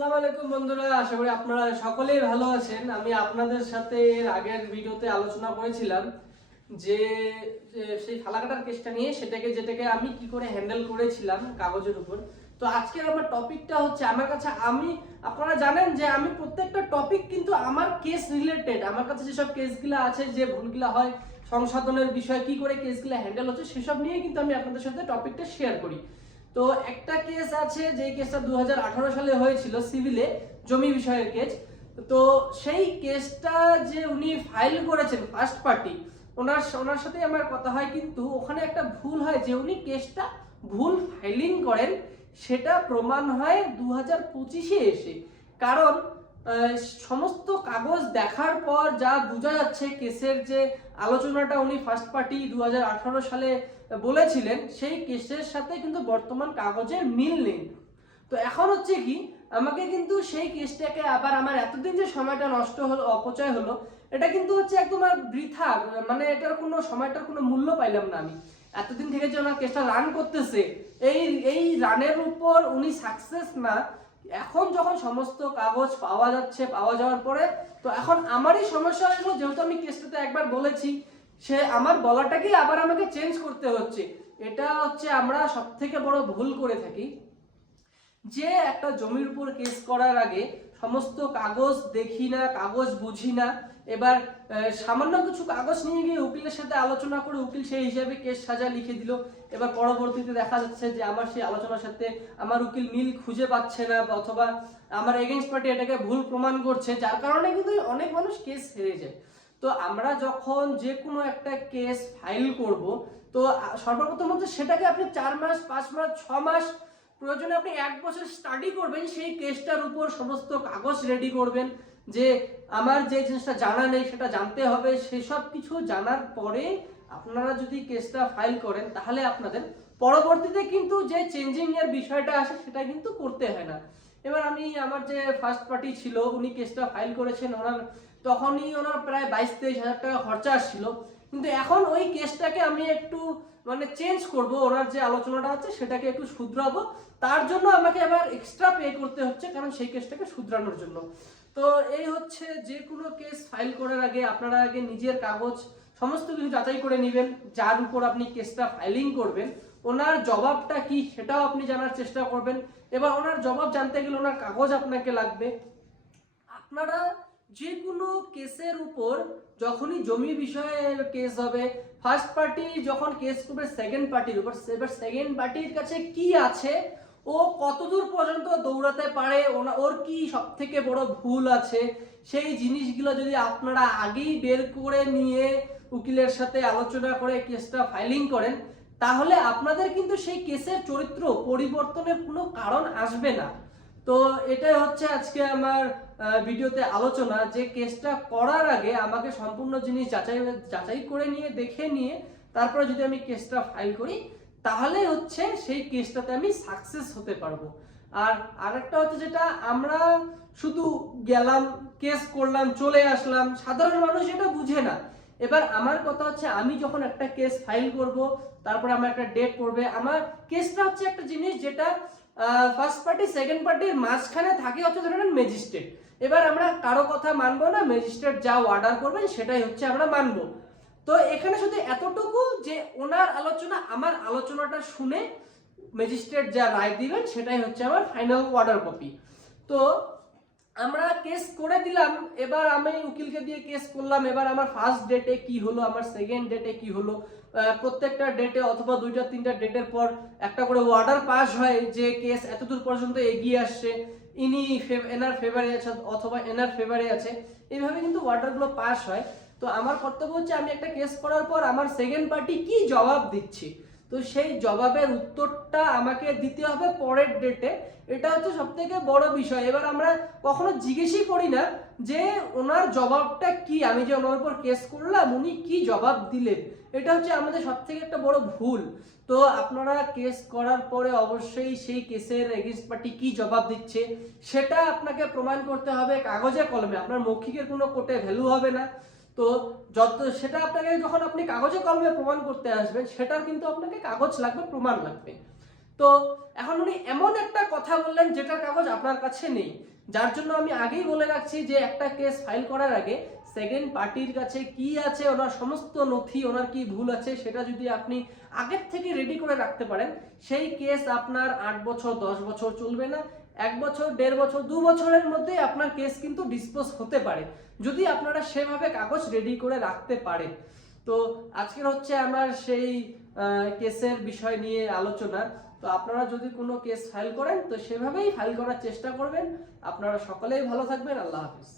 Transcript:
আসসালামু আলাইকুম বন্ধুরা, আশা করি আপনারা সকলেই ভালো আছেন। আমি আপনাদের সাথে এর আগের ভিডিওতে আলোচনা করেছিলাম যে সেই ফালাকাটার কেসটা নিয়ে, যেটাকে আমি কি করে হ্যান্ডেল করেছিলাম কাগজের উপর। তো আজকের আমার টপিকটা হচ্ছে, আমার কাছে আপনারা জানেন যে আমি প্রত্যেকটা টপিক কিন্তু আমার কেস রিলেটেড, আমার কাছে যেসব কেসগুলো আছে, যে ভুলগুলো হয়, সংশোধনের বিষয়, কি করে কেসগুলো হ্যান্ডেল হচ্ছে, সেসব নিয়ে কিন্তু আমি আপনাদের সাথে টপিকটা শেয়ার করি। তো একটা কেস আছে, যে কেসটা 2018 সালে হয়েছিল, সিভিলে জমি বিষয়ের কেস। তো সেই কেসটা যে উনি ফাইল করেছেন ফার্স্ট পার্টি, ওনার সাথে আমার কথা হয়, কিন্তু ওখানে একটা ভুল হয় যে উনি কেসটা ভুল ফাইলিং করেন। সেটা প্রমাণ হয় 2025-এ এসে। কারণ সমস্ত কাগজ দেখার পর যা বোঝা যাচ্ছে, কেসের যে আলোচনাটা উনি ফার্স্ট পার্টি 2018 সালে বলেছিলেন, সেই কেসের সাথে কিন্তু বর্তমান কাগজের মিল নেই। তো এখন হচ্ছে কি, আমাকে কিন্তু সেই কেসটাকে আবার, আমার এতদিন যে সময়টা নষ্ট হলো, অপচয় হলো, এটা কিন্তু হচ্ছে একদম আর বৃথা, মানে এটার কোনো সময়টার কোনো মূল্য পাইলাম না আমি। এতদিন থেকে যে ওনার কেসটা রান করতেছে, এই এই রানের উপর উনি সাকসেস না। এখন যখন সমস্ত কাগজ পাওয়া যাচ্ছে, পাওয়া যাওয়ার পরে তো এখন আমারই সমস্যা হলো, যেহেতু আমি কেসটাতে একবার বলেছি, সে আমার বলাটাকেই আবার আমাকে চেঞ্জ করতে হচ্ছে। এটা হচ্ছে আমরা সব থেকে বড় ভুল করে থাকি, যে একটা জমির উপর কেস করার আগে সমস্ত কাগজ দেখি না, কাগজ বুঝি না। এবার সামান্য কিছু কাগজ নিয়ে গিয়ে উকিলের সাথে আলোচনা করে উকিল সেই হিসাবে কেস সাজা লিখে দিল। এবার পরবর্তীতে দেখা যাচ্ছে যে আমার সেই আলোচনার সাথে আমার উকিল মিল খুঁজে পাচ্ছে না, অথবা আমার এগেইনস্ট পার্টি এটাকে ভুল প্রমাণ করছে, যার কারণে কিন্তু অনেক মানুষ কেস হেরে যায়। তো আমরা যখন যে কোনো একটা কেস ফাইল করব, তো সর্বপ্রথম হচ্ছে সেটাকে আপনি 4 মাস, 5 মাস, 6 মাস, প্রয়োজনে আপনি 1 বছর স্টাডি করবেন, সেই কেসটার উপর সমস্ত কাগজ রেডি করবেন, যে আমার যে জিনিসটা জানা নেই সেটা জানতে হবে। সেসব কিছু জানার পরে আপনারা যদি কেসটা ফাইল করেন, তাহলে আপনাদের পরবর্তীতে কিন্তু যে চেঞ্জিং এর বিষয়টা আসে, সেটা কিন্তু করতে হয় না। এবার আমার যে ফার্স্ট পার্টি ছিল, উনি কেসটা ফাইল করেছেন, তখনই ওনার প্রায় 22-23 হাজার টাকা খরচা আসছিল। কিন্তু এখন ওই কেসটাকে আমি একটু মানে চেঞ্জ করব, ওনার যে আলোচনাটা আছে সেটাকে একটু শুধরাবো, তার জন্য আমাকে আবার এক্সট্রা পে করতে হচ্ছে, কারণ সেই কেসটাকে শুধরানোর জন্য। তো এই হচ্ছে, যে কোনো কেস ফাইল করার আগে আপনারা আগে নিজের কাগজ সমস্ত কিছু যাচাই করে নেবেন। যার উপর আপনি কেসটা ফাইলিং করবেন, ওনার জবাবটা কি সেটাও আপনি জানার চেষ্টা করবেন। এবার ওনার জবাব জানতে গেলে ওনার কাগজ আপনাকে লাগবে। আপনারা যে কোনো কেসের উপর, যখনই জমি বিষয়ে কেস হবে, ফার্স্ট পার্টি যখন কেস করবে সেকেন্ড পার্টির উপর, এবার সেকেন্ড পার্টির কাছে কি আছে, ও কতদূর পর্যন্ত দৌড়াতে পারে, ওর কি সব থেকে বড় ভুল আছে, সেই জিনিসগুলো যদি আপনারা আগেই বের করে নিয়ে উকিলের সাথে আলোচনা করে কেসটা ফাইলিং করেন, তাহলে আপনাদের কিন্তু সেই কেসের চরিত্র পরিবর্তনের কোনো কারণ আসবে না। তো এটাই হচ্ছে আজকে আমার ভিডিওতে আলোচনা, যে কেসটা করার আগে আমাকে সম্পূর্ণ জিনিস যাচাই করে নিয়ে, দেখে নিয়ে, তারপরে যদি আমি কেসটা ফাইল করি, তাহলে হচ্ছে সেই কেসটাতে আমি সাকসেস হতে পারবো। আর আরেকটা হচ্ছে, যেটা আমরা শুধু গেলাম, কেস করলাম, চলে আসলাম, সাধারণ মানুষ এটা বুঝে না। এবার আমার কথা হচ্ছে, আমি যখন একটা কেস ফাইল করব, তারপরে আমার একটা ডেট পড়বে, আমার কেসটা হচ্ছে একটা জিনিস যেটা ফার্স্ট পার্টি সেকেন্ড পার্টির মাঝখানে থাকে, হচ্ছে ধরেন ম্যাজিস্ট্রেট। এবার আমরা কারো কথা মানবো না, ম্যাজিস্ট্রেট যা অর্ডার করবেন সেটাই হচ্ছে আমরা মানবো। তো এখানে শুধু এতটুকু, যে ওনার আলোচনা, আমার আলোচনাটা শুনে ম্যাজিস্ট্রেট যা রায় দিবেন সেটাই হচ্ছে আমার ফাইনাল অর্ডার কপি। তো আমরা কেস করে দিলাম, এবার আমি উকিলকে দিয়ে কেস করলাম। এবার আমার ফার্স্ট ডেটে কি হলো, আমার সেকেন্ড ডেটে কি হলো, প্রত্যেকটা ডেটে অথবা 2-3টা ডেটের পর একটা করে অর্ডার পাস হয়, যে কেস এতদূর পর্যন্ত এগিয়ে আসছে, এনার ফেভারে আছে অথবা এনার ফেভারে আছে, এইভাবে কিন্তু অর্ডারগুলো পাস হয়। তো আমার কর্তব্য হচ্ছে, আমি একটা কেস করার পর আমার সেকেন্ড পার্টি কি জবাব দিচ্ছি, তো সেই জবাবের উত্তরটা আমাকে দিতে হবে পরের ডেটে। এটা হচ্ছে সব থেকে বড় বিষয়। এবার আমরা কখনো জিজ্ঞেসই করি না যে ওনার জবাবটা কি, আমি যে ওনার উপর কেস করলাম, উনি কি জবাব দিলেন। এটা হচ্ছে আমাদের সব থেকে একটা বড় ভুল। তো আপনারা কেস করার পরে অবশ্যই সেই কেসের এগেইনস্ট পার্টি কি জবাব দিচ্ছে সেটা আপনাকে প্রমাণ করতে হবে কাগজে কলমে। আপনার মৌখিকের কোনো কোর্টে ভ্যালু হবে না। তো সেটা আপনাকে যখন আপনি কাগজে কলমে প্রমাণ করতে আসবেন, সেটার কিন্তু আপনাকে কাগজ লাগবে, প্রমাণ লাগবে। তো এখন উনি এমন একটা কথা বললেন যেটার কাগজ আপনার কাছে নেই, যার জন্য আমি আগেই বলে রাখছি যে একটা কেস ফাইল করার আগে সেকেন্ড পার্টির কাছে কি আছে, ওনার সমস্ত নথি, ওনার কি ভুল আছে সেটা যদি আপনি আগের থেকে রেডি করে রাখতে পারেন, সেই কেস আপনার 8 বছর 10 বছর চলবে না, 1 বছর 1.5 বছর 2 বছরের মধ্যে আপনার কেস কিন্তু ডিসপোজ হতে পারে, যদি আপনারা সেভাবে কাগজ রেডি করে রাখতে পারেন। তো আজকের হচ্ছে আমার সেই কেসের বিষয় নিয়ে আলোচনা। তো আপনারা যদি কোনো কেস ফাইল করেন তো সেভাবেই ফাইল করার চেষ্টা করবেন। আপনারা সকলেই ভালো থাকবেন। আল্লাহ হাফিজ।